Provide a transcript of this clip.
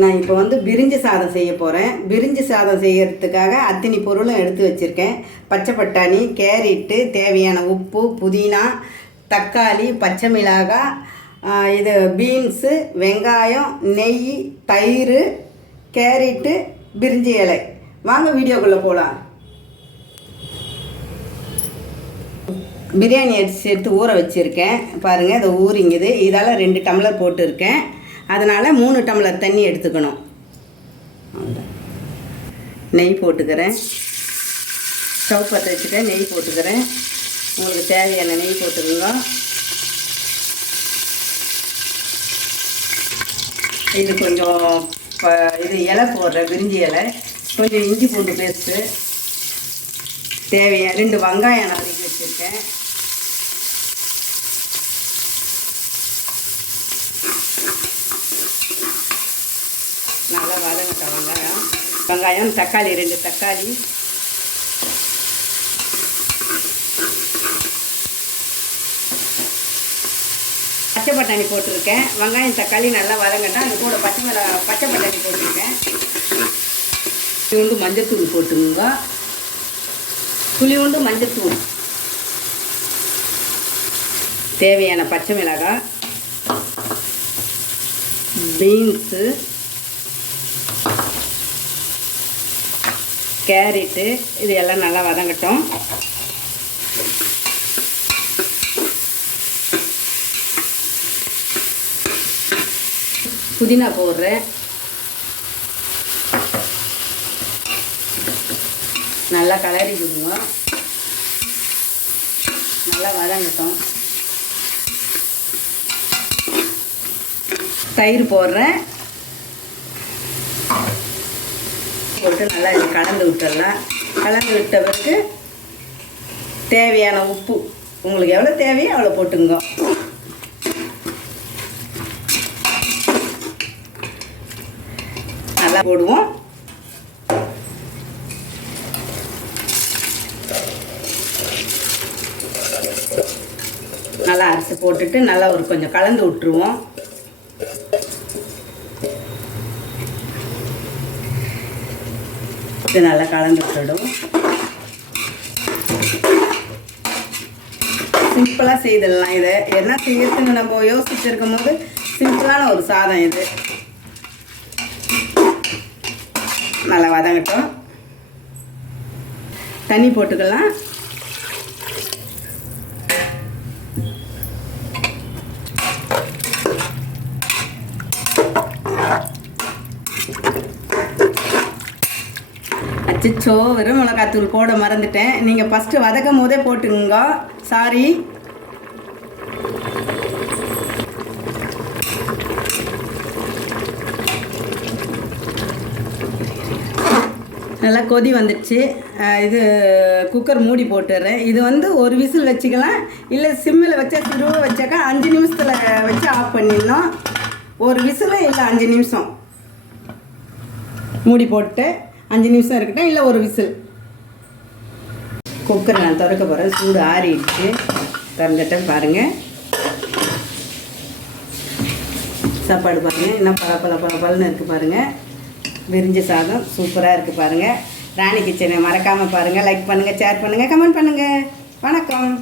நான் இப்போ வந்து பிரிஞ்சி சாதம் செய்ய போகிறேன். பிரிஞ்சி சாதம் செய்கிறதுக்காக அத்தனை பொருளும் எடுத்து வச்சுருக்கேன். பச்சை பட்டாணி, கேரட்டு, தேவையான உப்பு, புதினா, தக்காளி, பச்சை மிளகாய், இது பீன்ஸு, வெங்காயம், நெய், தயிர், கேரட்டு, பிரிஞ்சி இலை. வாங்க வீடியோக்குள்ளே போகலாம். பிரியாணி அரிசி எடுத்து ஊற வச்சுருக்கேன். பாருங்கள், அதை ஊறிங்குது. இதால் 2 டம்ளர் போட்டிருக்கேன். அதனால் 3 டம்ளர் தண்ணி எடுத்துக்கணும். நெய் போட்டுக்கிறேன். ஸ்டவ் பற்ற வச்சுட்டேன். நெய் போட்டுக்கிறேன். உங்களுக்கு தேவையான நெய் போட்டுக்கோங்க. இது கொஞ்சம் இது இலை போடுறேன், பிரிஞ்சி இலை, கொஞ்சம் இஞ்சி பூண்டு பேஸ்ட்டு, தேவையான 2 வெங்காயம் நறுக்கி வச்சுருக்கேன். நல்லா வதங்கட்டும். வெங்காயம், தக்காளி, 2 தக்காளி, பச்சை பட்டாணி போட்டிருக்கேன். வெங்காயம் தக்காளி நல்லா வதங்கட்டும். அது கூட பச்சை பட்டாணி போட்டிருக்கேன். துளியுண்டு மஞ்சத்தூள் போட்டுங்க. துளியுண்டு மஞ்சத்தூள், தேவையான பச்சை மிளகாய், பீன்ஸு, கேரட்டு, இது எல்லாம் நல்லா வதங்கட்டும். புதினா போடுறேன். நல்லா கலரி விடுங்க. நல்லா வதங்கட்டும். தயிர் போடுறேன். போட்டு நல்லா இது கலந்து விட்டுடலாம். கலந்து விட்ட பிறகு தேவையான உப்பு உங்களுக்கு எவ்வளோ தேவையோ அவ்வளோ போட்டுங்க. நல்லா போடுவோம். நல்லா அரிசி போட்டுட்டு நல்லா ஒரு கொஞ்சம் கலந்து விட்டுருவோம். இது நல்லா கலந்து விட்டுடும். சிம்பிளாக செய்திடலாம். இதை என்ன செய்யறதுன்னு நம்ம யோசிச்சிருக்கும் போது சிம்பிளான ஒரு சாதம் இது. நல்லா வதங்கட்டும். தண்ணி போட்டுக்கலாம். அச்சோ, வெறும் மிளகாத்தூள் போட மறந்துட்டேன். நீங்கள் ஃபஸ்ட்டு வதக்கும் போதே போட்டுங்க. சாரி. நல்லா கொதி வந்துடுச்சு. இது குக்கர் மூடி போட்டுடுறேன். இது வந்து ஒரு விசில் வச்சுக்கலாம், இல்லை சிம்மில் வச்சா சிறுவை வச்சாக்கா 5 நிமிஷத்தில் வச்சு ஆஃப் பண்ணிடணும். ஒரு விசில் இல்லை 5 நிமிஷம் மூடி போட்டு 5 நிமிஷம் இருக்கட்டும், இல்லை ஒரு விசில். குக்கரை நான் திறக்க போகிறேன். சூடு ஆறிடுச்சு. திறந்துட்டேன். பாருங்கள், சாப்பாடு பாருங்கள் இன்னும் பழன்னு இருக்குது. பாருங்கள், பிரிஞ்சி சாதம் சூப்பராக இருக்குது. பாருங்கள், ராணி கிச்சனை மறக்காமல் பாருங்கள். லைக் பண்ணுங்கள், ஷேர் பண்ணுங்கள், கமெண்ட் பண்ணுங்கள். வணக்கம்.